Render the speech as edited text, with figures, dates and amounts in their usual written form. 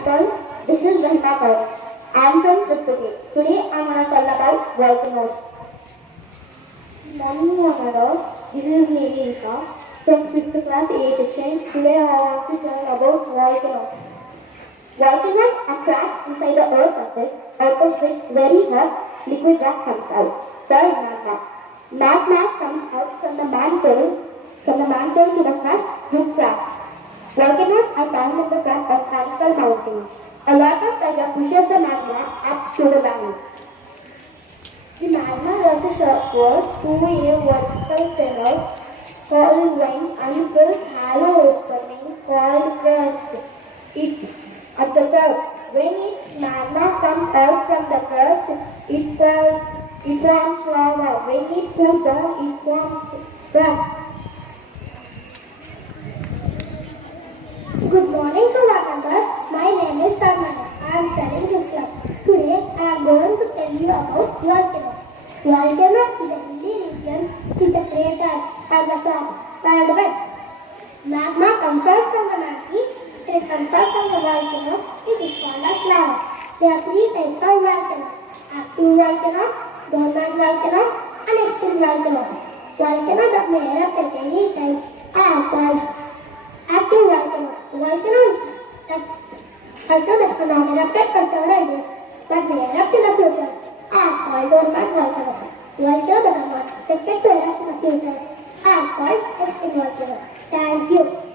people. This is Rahima Kaur. I am from Tripoli. Today I am going to tell about volcanoes. Morning, Amara. This is Nirika from 5th class A section. Today I want to tell about volcanoes. Volcanoes are cracks inside the earth's surface, out of which very hot liquid rock comes out. Called magma. Magma comes out from the mantle to the crust through cracks. Volcanoes are found in the crust of tropical mountains. A lot of pressure pushes the magma up to the valley. The magma rushes upward through a vertical channel called vent and fills hollow opening called crust. At the top, when its magma comes out from the crust, it forms lava. When it cools down, it forms rock. Good morning to Vakandar. My name is Tarmana. I am studying this class. Today I am going to tell you about volcanoes. Volcanoes is a hilly region situated at the top and west. Magma comes out from the mantle. It comes out from the volcano. It is called as lava. There are three types of volcanoes: active volcanoes, dormant volcanoes, and extinct volcanoes. Volcanoes that may erupt at any time are called active volcanoes. Volcanoes that have not erupted for several years but may erupt in the future are called dormant volcanoes. Volcanoes that are not expected to erupt in the future are called extinct volcanoes. Thank you.